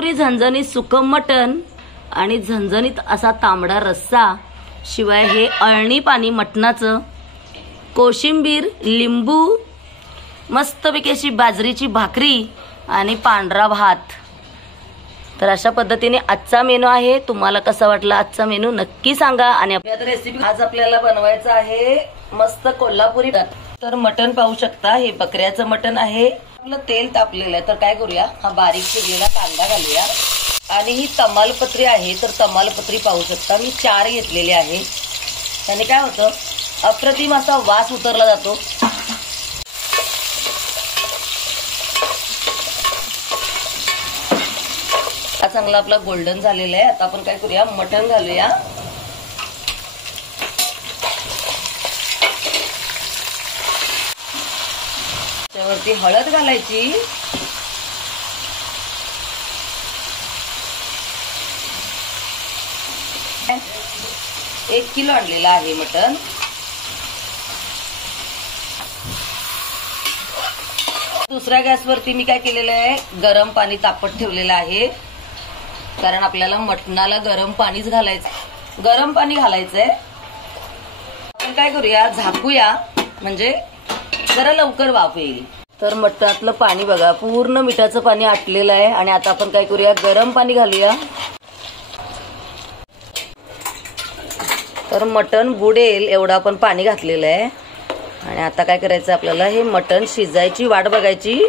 कोल्हापुरी झणझणीत सुकं मटण आणि झणझणीत असा तांबडा रस्सा, शिवाय हे अळणी पाणी मटणाचं, कोशिंबीर, लिंबू, मस्तपैकी अशी बाजरीची भाकरी आणि पांढरा भात। तर अशा पद्धतीने आजचा मेनू आहे। तुम्हाला कसा वाटला आजचा मेनू नक्की सांगा। आणि आपल्या रेसिपी आज आपल्याला बनवायचं आहे मस्त कोल्हापुरी। तर मटण पाहू शकता, हे बकऱ्याचं मटण आहे। आपलं तेल तापलेलं आहे, तर काय करूया, हा बारीक चिरलेला कांदा घालूया। आणि ही तमालपत्री आहे, तर तमालपत्री पाहू शकता मी 4 घेतलेली आहे। त्याने काय होतं, अप्रतिम असा वास उतरला जातो। हा चांगला आपला गोल्डन झालेला आहे। आता आपण काय करूया, मटण घालूया। त्यावरती हळद घालायची, 1 किलो आणलेलं आहे मटण। दुसऱ्या गॅसवरती मी काय केलेलं आहे, गरम पाणी तापत ठेवलेलं आहे, कारण आपल्याला मटणाला गरम पाणीच घालायचं, गरम पाणी घालायचंय। आपण काय करूया, झाकूया, म्हणजे जरा लवकर वाफ येईल। तर मटणातलं पाणी बघा, पूर्ण मिठाचं पाणी आटलेलं आहे। आणि आता आपण काय करूया, गरम पाणी घालूया। तर मटण बुडेल एवढं आपण पाणी घातलेलं आहे। आणि आता काय करायचं, आपल्याला हे मटण शिजायची वाट बघायची।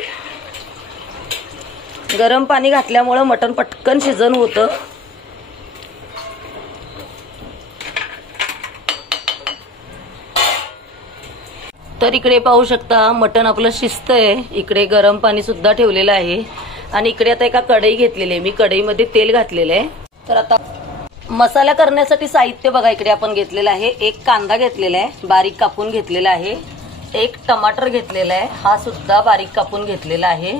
गरम पाणी घातल्यामुळे मटण पटकन शिजन होतं। तर इकडे पाहू शकता मटण आपलं शिजतंय। इकडे गरम पाणी सुद्धा ठेवलेलं आहे। आणि इकडे आता एका कढई घेतलेली आहे मी, कढईमध्ये तेल घातलेलं आहे। तर आता मसाला करण्यासाठी साहित्य बघा, इकडे आपण घेतलेलं आहे, 1 कांदा घेतलेला आहे, बारीक कापून घेतलेला आहे, 1 टमाटर घेतलेला आहे, हा सुद्धा बारीक कापून घेतलेला आहे।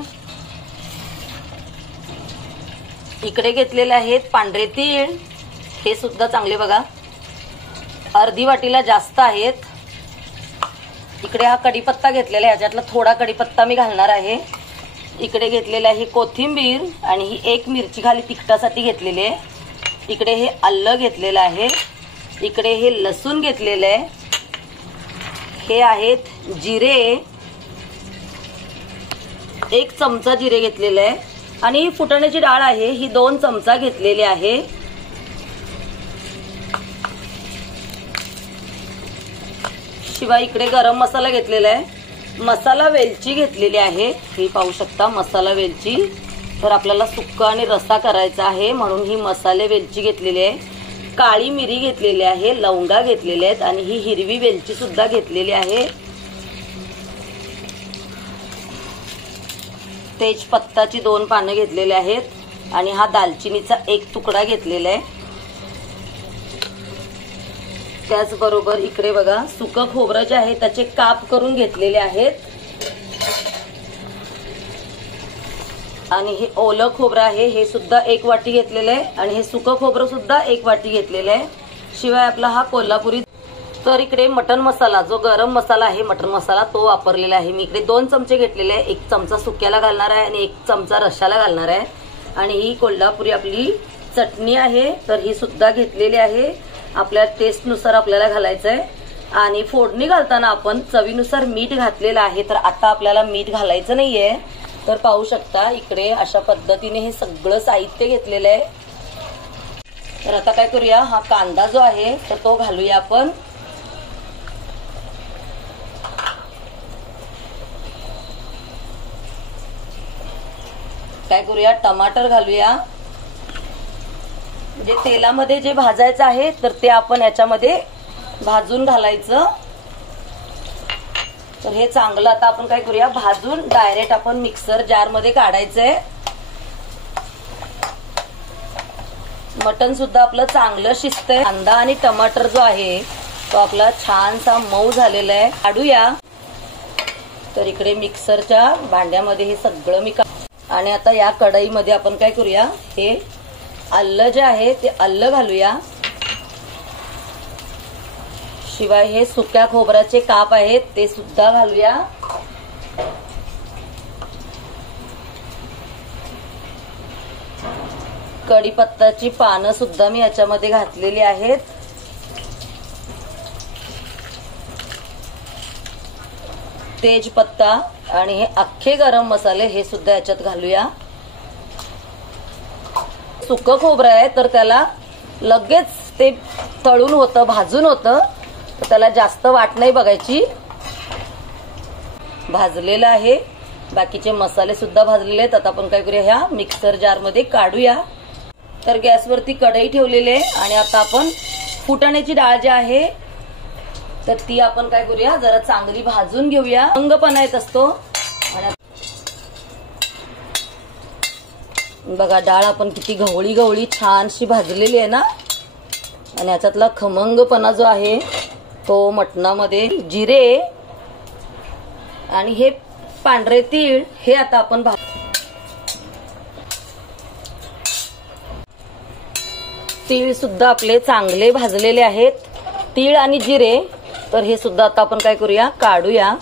इकडे घेतलेले आहेत पांढरे तीळ, हे सुद्धा चांगले बघा, अर्धी वाटीला जास्त आहेत। इकडे हा कढीपत्ता घेतलेला आहे, ह्याच्यातला थोडा कढीपत्ता मी घालणार आहे। इकडे घेतलेला आहे कोथिंबीर, आणि ही 1 मिरची खाली तिखटासाठी घेतलेली आहे। इकडे हे आलं घेतलेलं आहे, इकडे हे लसूण घेतलेलं आहे, हे आहेत जिरे, 1 चमचा जिरे घेतलेलं आहे। आणि फुटाण्याची डाळ आहे, ही 2 चमचा घेतलेली आहे। शिवाय इकडे गरम मसाला घेतलेला आहे, मसाला वेलची घेतलेली आहे, ही पाहू शकता मसाला वेलची। तर आपल्याला सुक्का आणि रस्सा करायचा आहे, म्हणून ही मसाले वेलची घेतलेली आहे। काळी मिरी घेतलेली आहे, लवंगा घेतलेल्या आहेत, आणि ही हिरवी वेलची सुद्धा घेतलेली आहे। तेजपत्ताची 2 पानं घेतलेली आहेत, आणि हा दालचिनीचा 1 तुकडा घेतलेला आहे। त्याचबरोबर इकडे बघा सुकं खोबरं जे आहे त्याचे काप करून घेतलेले आहेत, आणि हे ओलं खोबरं आहे, हे सुद्धा 1 वाटी घेतलेलं आहे, आणि हे सुकं खोबरं सुद्धा 1 वाटी घेतलेलं आहे। शिवाय आपला हा कोल्हापुरी। तर इकडे मटण मसाला, जो गरम मसाला आहे मटण मसाला, तो वापरलेला आहे मी। इकडे 2 चमचे घेतलेले आहे, 1 चमचा सुक्याला घालणार आहे आणि 1 चमचा रश्शाला घालणार आहे। आणि ही कोल्हापुरी आपली चटणी आहे, तर ही सुद्धा घेतलेली आहे। आपल्या टेस्टनुसार आपल्याला घालायचं आहे। आणि फोडणी घालताना आपण चवीनुसार मीठ घातलेलं आहे, तर आता आपल्याला मीठ घालायचं नाहीये। तर पाहू शकता इकडे अशा पद्धतीने हे सगळं साहित्य घेतलेलं आहे। तर आता काय करूया, हा कांदा जो आहे तर तो घालूया आपण। काय करूया, टमाटर घालूया। म्हणजे तेलामध्ये जे भाजायचं आहे तर ते आपण याच्यामध्ये भाजून घालायचं। तर हे चांगलं आता आपण काय करूया, भाजून डायरेक्ट आपण मिक्सर जार मध्ये काढायचंय। मटण सुद्धा आपलं चांगलं शिजतंय। कांदा आणि टमाटर जो आहे तो आपला छानसा मऊ झालेला आहे, काढूया। तर इकडे मिक्सरच्या भांड्यामध्ये हे सगळं मी आणि आता या कढईमध्ये आपण काय करूया, हे आलं जे आहे ते आलं घालूया। शिवाय हे सुक्या खोबऱ्याचे काप आहेत ते सुद्धा घालूया। कढीपत्ताची पानं सुद्धा मी याच्यामध्ये घातलेली आहेत. तेजपत्ता आणि हे अख्खे गरम मसाले हे सुद्धा याच्यात घालूया. सुकं खोबरं आहे तर त्याला लगेच ते तळून होतं, भाजून होतं, तर त्याला जास्त वाट नाही बघायची. भाजलेलं आहे, बाकीचे मसाले सुद्धा भाजलेले आहेत. आता आपण काय करूया, ह्या मिक्सर जार मध्ये काढूया. तर गॅसवरती कढई ठेवलेली आहे आणि आता आपण फुटाण्याची डाळ जी आहे तर ती आपण काय करूया, जरा चांगली भाजून घेऊया. रंगपणा येत असतो. आणि बघा डाळ आपण किती गवळी गवळी छानशी भाजलेली आहे ना. आणि याच्यातला खमंगपणा जो आहे तो मटणामध्ये, जिरे आणि हे पांढरे तीळ हे आता आपण तीळ सुद्धा आपले चांगले भाजलेले आहेत. तीळ आणि जिरे, तर हे सुद्धा आता आपण काय करूया, काढूया.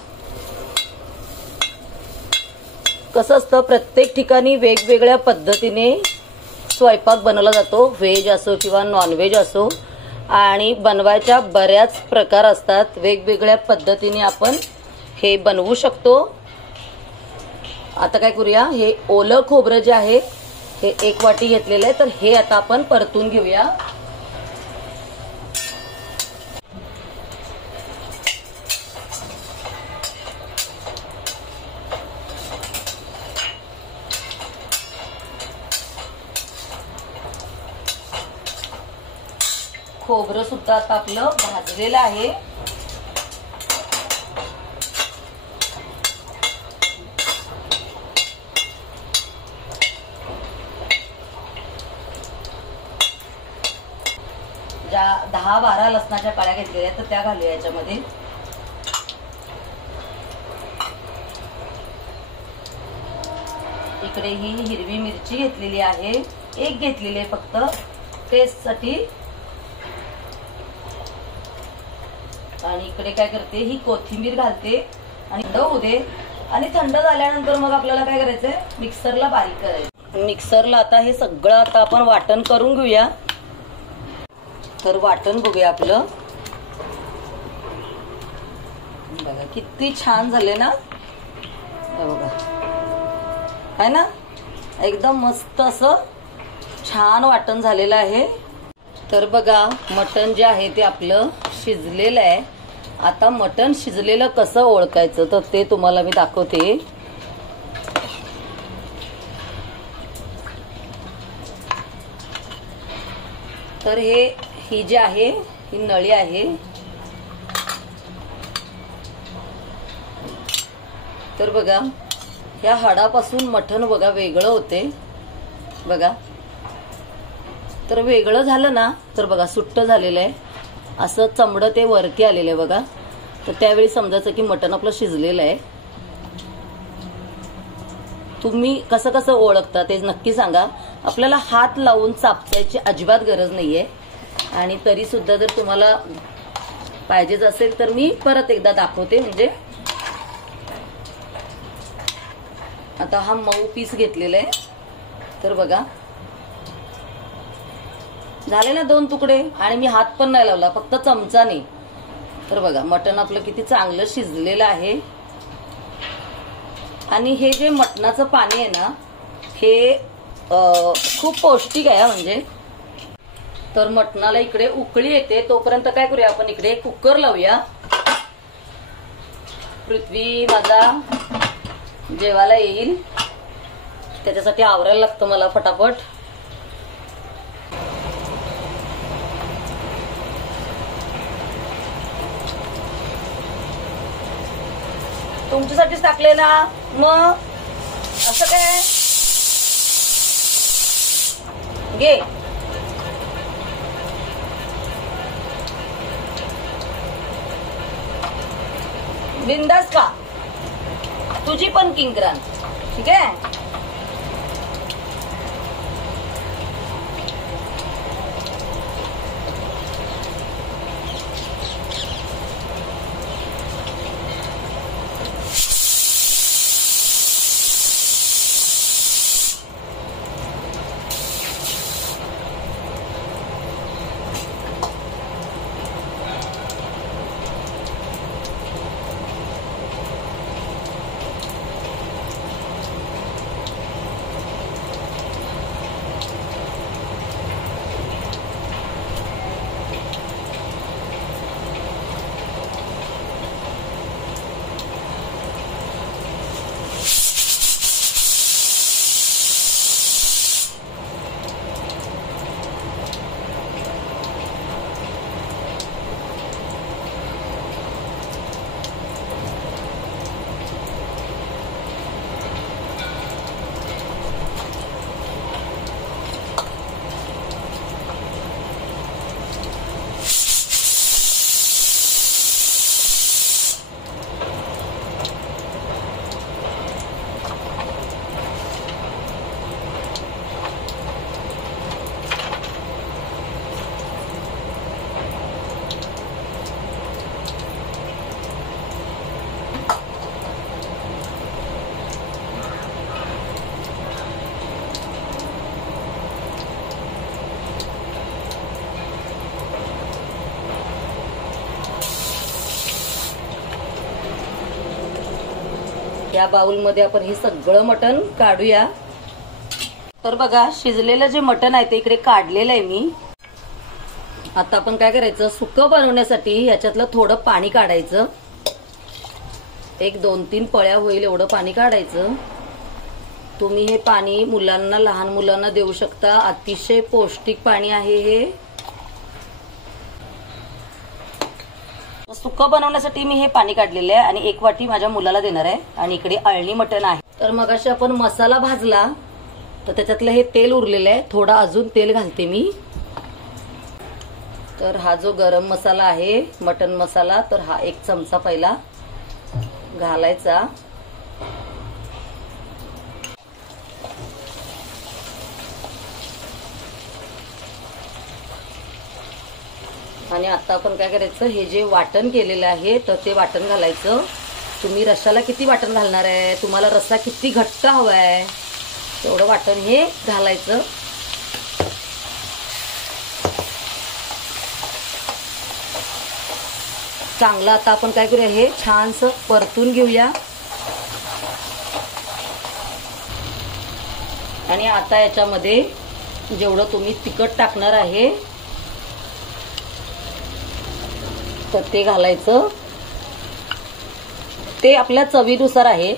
कसं असतं, प्रत्येक ठिकाणी वेगवेगळ्या पद्धतीने स्वयंपाक बनवला जातो, व्हेज असो किंवा नॉनव्हेज असो, आणि बनवायच्या बऱ्याच प्रकार असतात. वेगवेगळ्या पद्धतीने आपण हे बनवू शकतो. आता काय करूया, हे ओलं खोबरं जे आहे हे 1 वाटी घेतलेलं आहे, तर हे आता आपण परतून घेऊया. खोबरं सुद्धा आता आपलं भाजलेलं आहे. ज्या 10-12 लसणाच्या काळ्या घेतलेल्या तर त्या घालूया याच्यामध्ये. इकडे ही हिरवी मिरची घेतलेली आहे, 1 घेतलेली आहे फक्त टेस्ट साठी. आणि इकडे काय करते, ही कोथिंबीर घालते आणि थंड होऊ दे. आणि थंड झाल्यानंतर मग आपल्याला काय करायचंय, मिक्सरला बारीक करायचं. मिक्सरला आता हे सगळं आता आपण वाटण करून घेऊया. तर वाटण बघूया आपलं. बघा किती छान झाले ना, बघा आहे ना, एकदम मस्त असं छान वाटण झालेलं आहे. तर बघा मटण जे आहे ते आपलं शिजलेलं आहे. आता मटण शिजलेलं कसं ओळखायचं तर ते तुम्हाला मी दाखवते. तर ही जी आहे ही नळी आहे. तर बघा ह्या हाडापासून मटण बघा वेगळं होते. बघा तर वेगळं झालं ना तर बघा सुट्ट झालेलं आहे, असं चमडं ते वरती आलेलं आहे बघा. तर त्यावेळी समजायचं की मटण आपलं शिजलेलं आहे. तुम्ही कसं कसं ओळखता ते नक्की सांगा. आपल्याला हात लावून चापसायची अजिबात गरज नाहीये. आणि तरी सुद्धा जर तुम्हाला पाहिजेच असेल तर मी परत एकदा दाखवते. म्हणजे आता हा मऊ पीस घेतलेला आहे. तर बघा झाले ना 2 तुकडे, आणि मी हात पण नाही लावला, फक्त चमचाने. तर बघा मटण आपलं किती चांगलं शिजलेलं आहे. आणि हे जे मटणाचं पाणी आहे ना हे खूप पौष्टिक आहे म्हणजे. तर मटणाला इकडे उकळी येते तोपर्यंत काय करूया, आपण इकडे कुकर लावूया. पृथ्वी माझा जेवायला येईल त्याच्यासाठी आवरायला लागतं मला फटाफट. तुमच्यासाठीच टाकले ना, मग असं काय घे. बिंदास का, तुझी पण किंक्रांत. ठीक आहे. या बाउलमध्ये आपण हे सगळं मटण काढूया. तर बघा, शिजलेलं जे मटण आहे ते इकडे काढलेलं आहे मी. आता आपण काय करायचं, सुकं बनवण्यासाठी याच्यातलं थोडं पाणी काढायचं. एक 2-3 पळ्या होईल एवढं पाणी काढायचं. तुम्ही हे पाणी मुलांना, लहान मुलांना देऊ शकता. अतिशय पौष्टिक पाणी आहे हे. सुकं बनवण्यासाठी मी हे पाणी काढलेलं आहे आणि 1 वाटी माझ्या मुलाला देणार आहे. आणि इकडे अळणी मटण आहे. तर मगाशी आपण मसाला भाजला तर त्याच्यातलं हे तेल उरलेलं आहे. थोडा अजून तेल घालते मी. तर हा जो गरम मसाला आहे, मटण मसाला, तर हा 1 चमचा पहिला घालायचा. आणि आता आपण काय करायचं, हे जे वाटण केलेलं आहे तर ते वाटण घालायचं. तुम्ही रश्शाला किती वाटण घालणार आहे, तुम्हाला रस्सा किती घट्ट हवाय तेवढं वाटण हे घालायचं. चांगलं आता आपण काय करूया, हे छानसं परतून घेऊया. आणि आता याच्यामध्ये जेवढं तुम्ही तिखट टाकणार आहे तर ते घालायचं. ते आपल्या चवीनुसार आहे,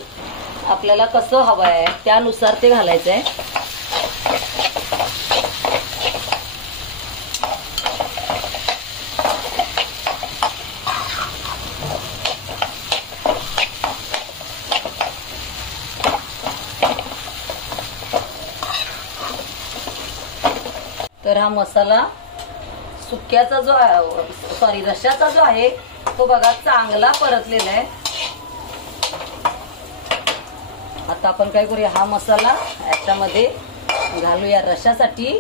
आपल्याला कसं हवं आहे त्यानुसार ते घालायचं आहे. तर हा मसाला सुक्याचा जो रश्शाचा जो आहे तो बघा चांगला परतलेला आहे. आता आपण काय करूया, हा मसाला याच्यामध्ये घालूया रश्शासाठी.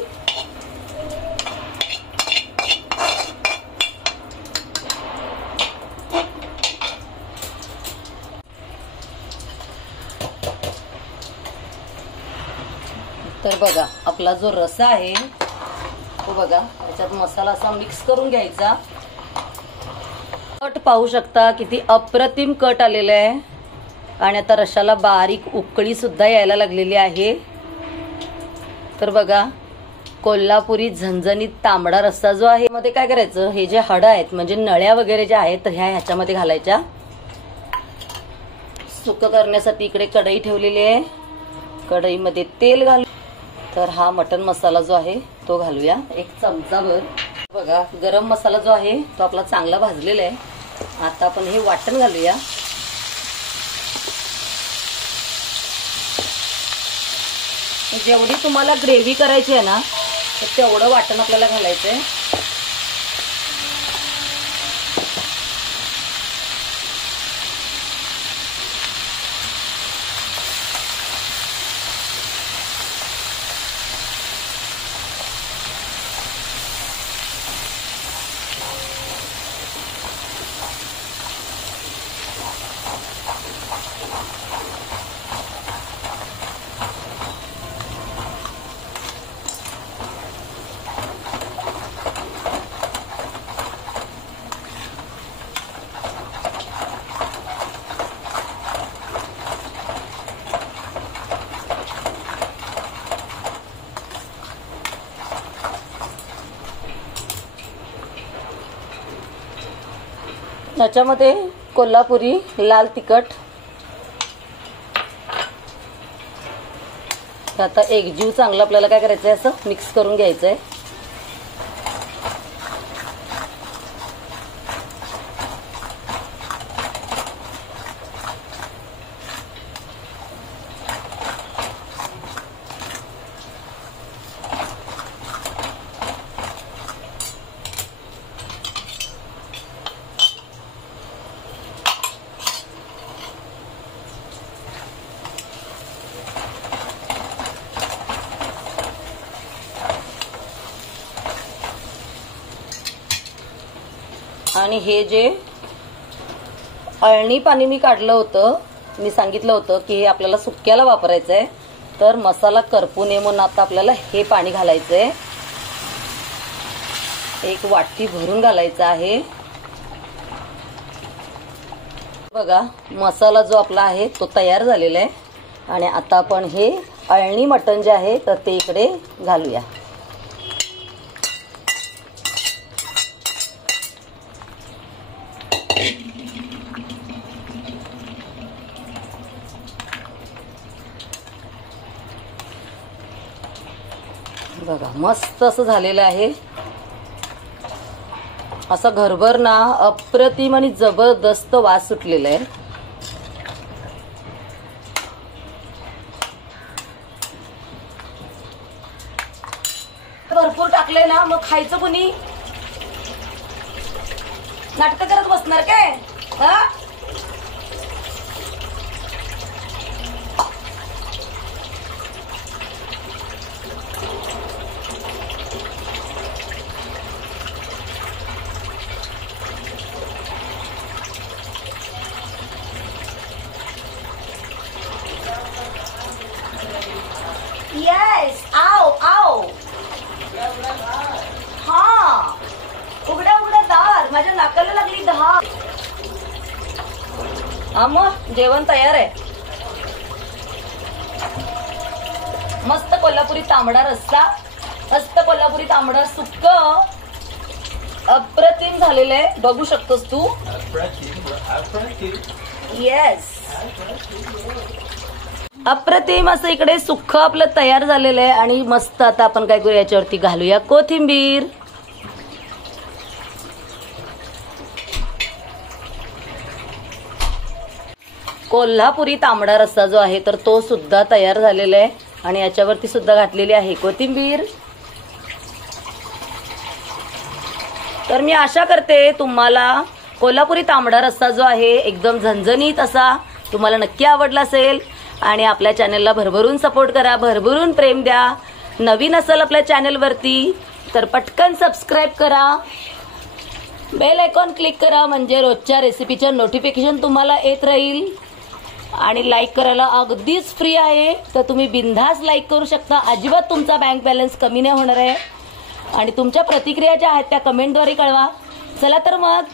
तर बघा, आपला जो रस्सा आहे तो बघा याच्यात मसाला असा मिक्स करून घ्यायचा. कट पाहू शकता किती अप्रतिम कट आलेला आहे. आणि आता रश्शाला बारीक उकळी सुद्धा यायला लागलेली आहे. तर बघा, कोल्हापुरी झणझणीत तांबडा रस्सा जो आहे, मध्ये काय करायचं, हे जे हाडं आहेत म्हणजे नळ्या वगैरे ज्या आहेत तर ह्याच्यामध्ये घालायच्या. सुकं करण्यासाठी इकडे कढई ठेवलेली आहे. कढईमध्ये तेल घालू. तर हा मटण मसाला जो आहे तो घालूया 1 चमचाभर. बघा, गरम मसाला जो आहे तो आपला चांगला भाजलेला आहे. आता आपण हे वाटण घालूया. जेवढी तुम्हाला ग्रेव्ही करायची आहे ना तर तेवढं वाटण आपल्याला घालायचं आहे. याच्यामध्ये कोल्हापुरी लाल तिखट. आता एकजीव चांगलं आपल्याला काय करायचं आहे, असं मिक्स करून घ्यायचं आहे. आणि हे जे अळणी पाणी मी काढलं होतं, मी सांगितलं होतं की हे आपल्याला सुक्याला वापरायचं आहे. तर मसाला करपू नये म्हणून आता आपल्याला हे पाणी घालायचं आहे. 1 वाटी भरून घालायचं आहे. बघा मसाला जो आपला आहे तो तयार झालेला आहे आणि आता आपण हे अळणी मटण जे आहे तर ते इकडे घालूया. बघा मस्त असं झालेलं आहे. असा घरभर ना अप्रतिम आणि जबरदस्त वास सुटलेला आहे. भरपूर टाकले ना मग खायचं कोणी? नाटक करत बसणार काय? हा येस आओ आओ. हा उघड्या उघड्या दार माझ्या नाकाला लागली धार. हा मग जेवण तयार आहे. मस्त कोल्हापुरी तांबडा रस्सा, मस्त कोल्हापुरी तांबडा सुक्क अप्रतिम झालेलं आहे. बघू शकतोस तू. येस अप्रतिम असं इकडे सुक्क आपलं तयार झालेलं आहे आणि मस्त आता आपण काय करू याच्यावरती घालूया कोथिंबीर. कोल्हापुरी तांबडा रस्सा जो आहे तर तो सुद्धा तयार झालेला आहे आणि याच्यावरती सुद्धा घातलेली आहे कोथिंबीर. तर मी आशा करते तुम्हाला कोल्हापुरी तांबडा रस्सा जो आहे एकदम झणझणीत असा तुम्हाला नक्की आवडला असेल आणि आपल्या चॅनलला भरभरून सपोर्ट करा, भरभरून प्रेम द्या. नवीन असेल आपल्या चॅनलवरती तर पटकन सबस्क्राईब करा, बेल आयकॉन क्लिक करा म्हणजे रोजच्या रेसिपीचं नोटिफिकेशन तुम्हाला येत राहील. आणि लाईक करायला अगदीच फ्री आहे तर तुम्ही बिनधास्त लाईक करू शकता. अजिबात तुमचा बँक बॅलन्स कमी नाही होणार आहे आणि तुमच्या प्रतिक्रिया ज्या आहेत त्या कमेंटद्वारे कळवा. चला तर मग